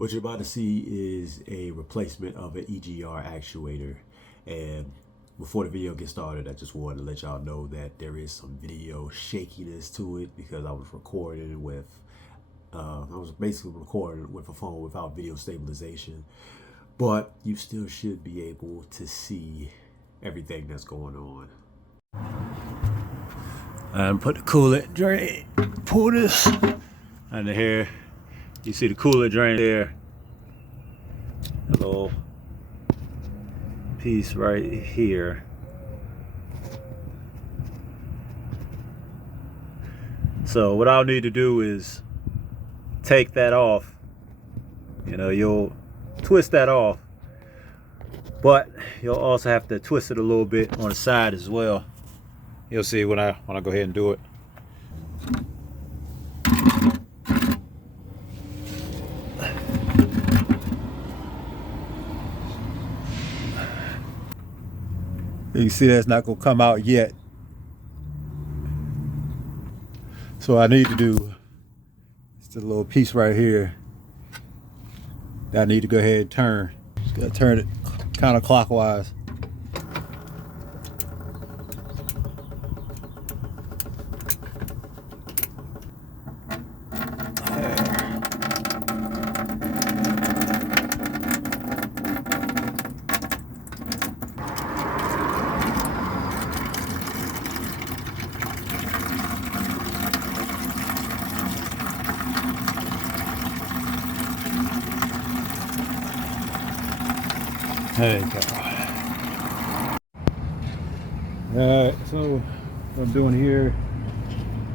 What you're about to see is a replacement of an EGR actuator. And before the video gets started, I just wanted to let y'all know that there is some video shakiness to it because I was recording with, I was basically recording with a phone without video stabilization. But you still should be able to see everything that's going on. Put the coolant drain, pull this under here. You see the coolant drain there. A little piece right here. So what I'll need to do is take that off. You know, you'll twist that off, but you'll also have to twist it a little bit on the side as well. You'll see when I go ahead and do it. You see that's not gonna come out yet. So I need to do just a little piece right here that I need to go ahead and turn. Just gotta turn it counterclockwise. There you go. Alright, so what I'm doing here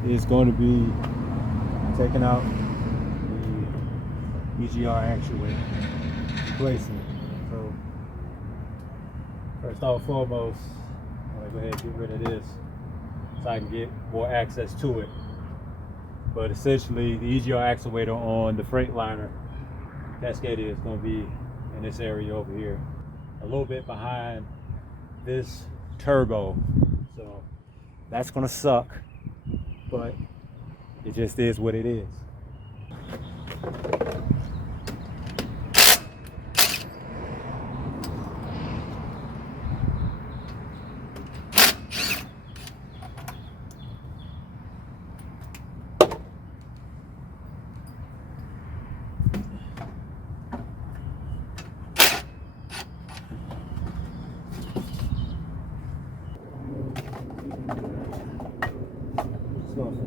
is going to be taking out the EGR actuator, replacing it. So first off foremost, I'm going to go ahead and get rid of this so I can get more access to it. But essentially the EGR actuator on the Freightliner Cascadia is going to be in this area over here, a little bit behind this turbo. So that's gonna suck, but it just is what it is.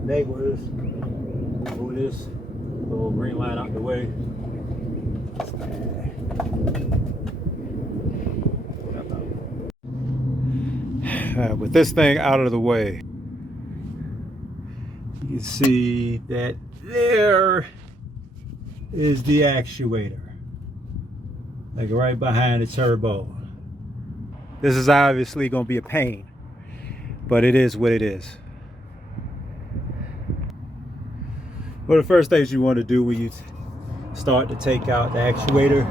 Finagle this, move this little green line out the way. With this thing out of the way, you can see that there is the actuator, like right behind the turbo. This is obviously going to be a pain, but it is what it is. Well, the first things you want to do when you start to take out the actuator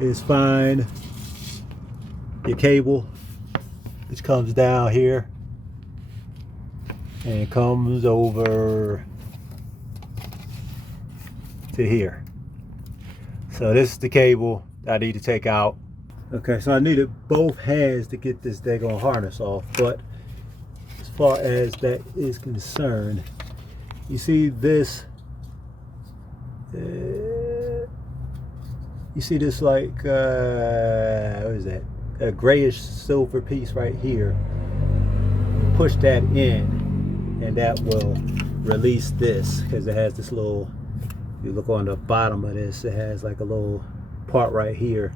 is find your cable, which comes down here and comes over to here. So this is the cable I need to take out. Okay, so I needed both hands to get this daggone harness off, but as far as that is concerned, you see this, you see this like, what is that? A grayish silver piece right here. Push that in and that will release this, because it has this little, if you look on the bottom of this, it has like a little part right here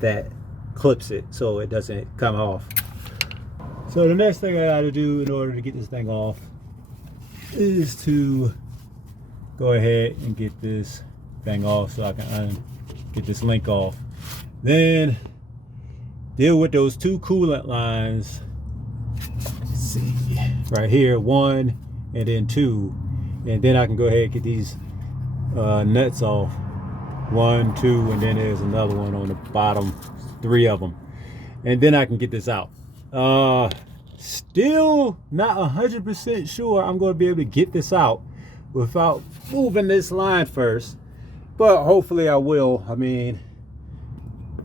that clips it so it doesn't come off. So the next thing I got to do in order to get this thing off is to go ahead and get this thing off so I can get this link off. Then deal with those two coolant lines. Let's see, right here, 1 and then 2, and then I can go ahead and get these nuts off. 1, 2, and then there's another one on the bottom, 3 of them, and then I can get this out. Still not 100% sure I'm going to be able to get this out without moving this line first. but hopefully I will. I mean,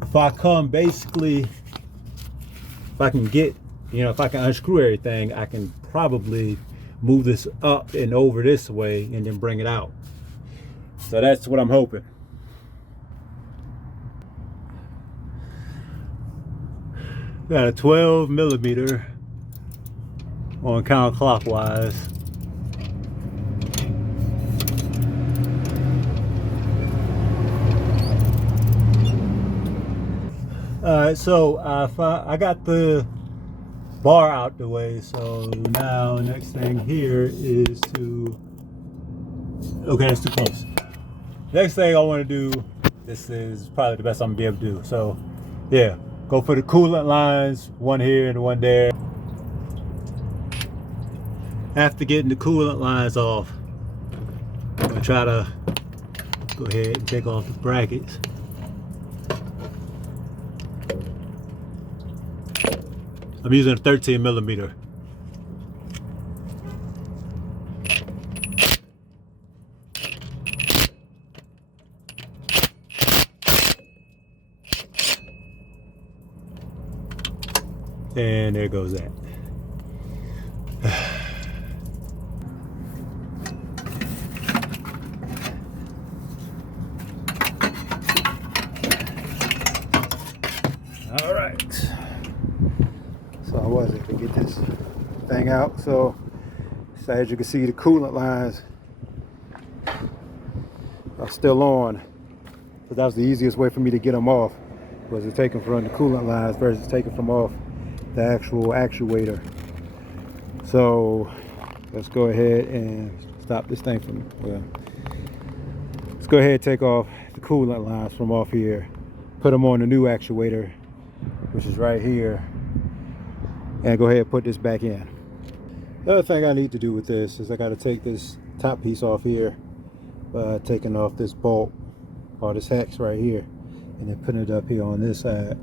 if I come basically, if I can get, you know, if I can unscrew everything, I can probably move this up and over this way and then bring it out. So that's what I'm hoping. Got a 12 millimeter on counterclockwise. Alright, so I got the bar out the way, so now next thing here is to, okay, it's too close. Next thing I want to do, this is probably the best I'm gonna be able to do. So yeah, go for the coolant lines, one here and one there. After getting the coolant lines off, I'm gonna try to go ahead and take off the brackets. I'm using a 13 millimeter. And there goes that. All right. So I was able to get this thing out. So as you can see, the coolant lines are still on. So that was the easiest way for me to get them off, was to take them from the coolant lines versus taking them off the actual actuator. So let's go ahead and stop this thing from, well, let's go ahead and take off the coolant lines from off here, put them on the new actuator, which is right here, and go ahead and put this back in. The other thing I need to do with this is I got to take this top piece off here by taking off this bolt or this hex right here and then putting it up here on this side.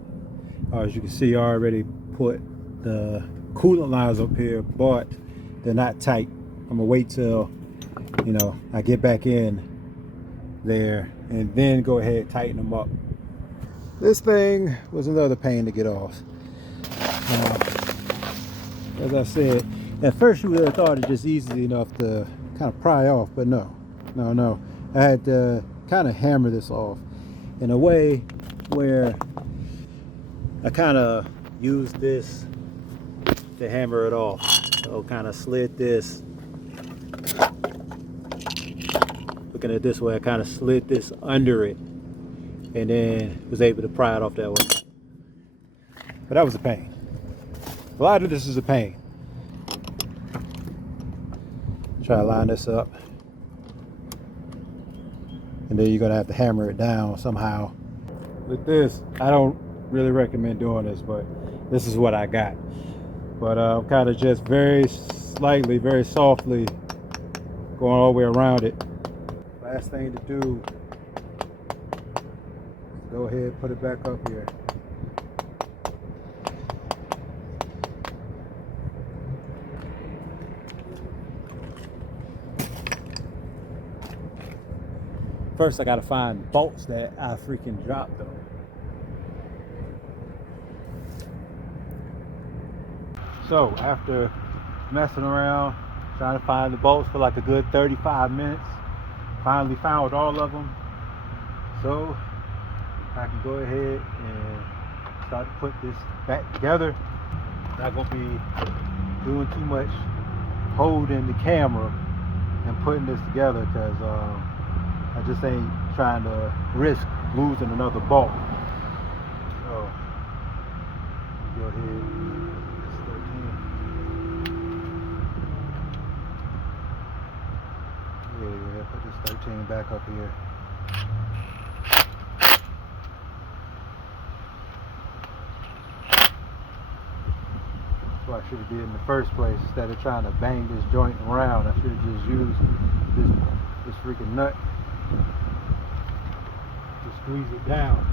As you can see, I already put the coolant lines up here, but they're not tight. I'm gonna wait till, you know, I get back in there and then go ahead and tighten them up. This thing was another pain to get off. As I said, at first you would have thought it just easy enough to kind of pry off, but no. I had to kind of hammer this off in a way where I kind of used this to hammer it off. So kind of slid this, looking at it this way, I kind of slid this under it and then was able to pry it off that way. But that was a pain. A lot of this is a pain. Try to line this up. And then you're gonna have to hammer it down somehow. With this, I don't really recommend doing this, but this is what I got. But I'm kind of just very slightly, very softly going all the way around it. Last thing to do is go ahead and put it back up here. First, I gotta find bolts that I freaking dropped though. So after messing around, trying to find the bolts for like a good 35 minutes, finally found all of them. So I can go ahead and start to put this back together. Not gonna be doing too much holding the camera and putting this together, because I just ain't trying to risk losing another bolt. So go ahead. Yeah, put this 13 back up here. That's what I should have did in the first place. Instead of trying to bang this joint around, I should have just used this freaking nut to squeeze it down.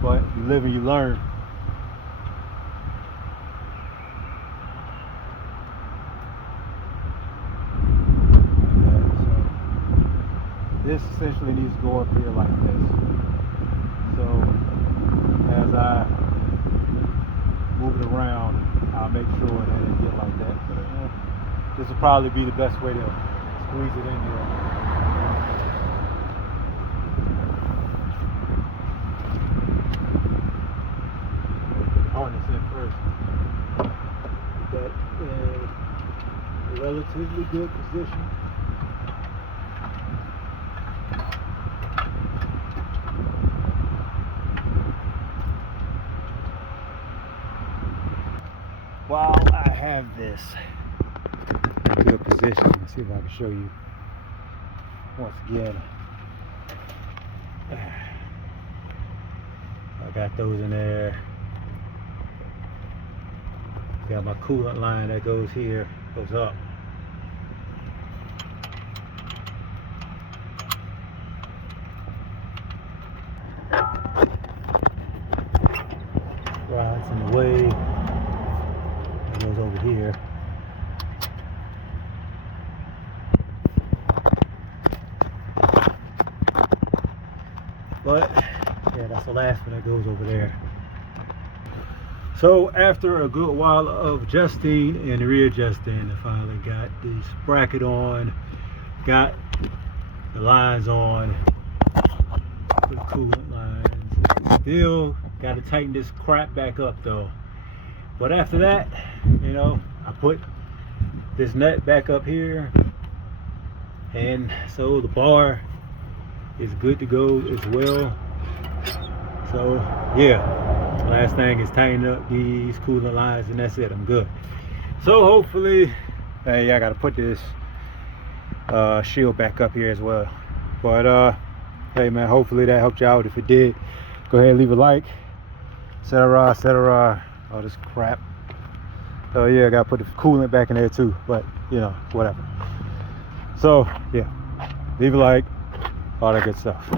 But you live and you learn. this essentially needs to go up here like this. So as I move it around, I'll make sure that it get like that. But this will probably be the best way to squeeze it in here. Put the harness in first. Put that in a relatively good position. While I have this in good position, let's see if I can show you once again. I got those in there. Got my coolant line that goes here, goes up. Rod's in the way. It goes over here. But yeah, that's the last one that goes over there. So after a good while of adjusting and readjusting, I finally got this bracket on, got the lines on, the coolant lines. Still got to tighten this crap back up though. But after that, you know, I put this nut back up here, and so the bar is good to go as well. So yeah, last thing is tighten up these coolant lines, and that's it. I'm good. So hopefully, hey, I gotta put this shield back up here as well. But hey man, hopefully that helped you out. If it did, go ahead and leave a like, etc., all this crap. Oh yeah, I gotta put the coolant back in there too, but you know, whatever. So yeah, leave a like, all that good stuff.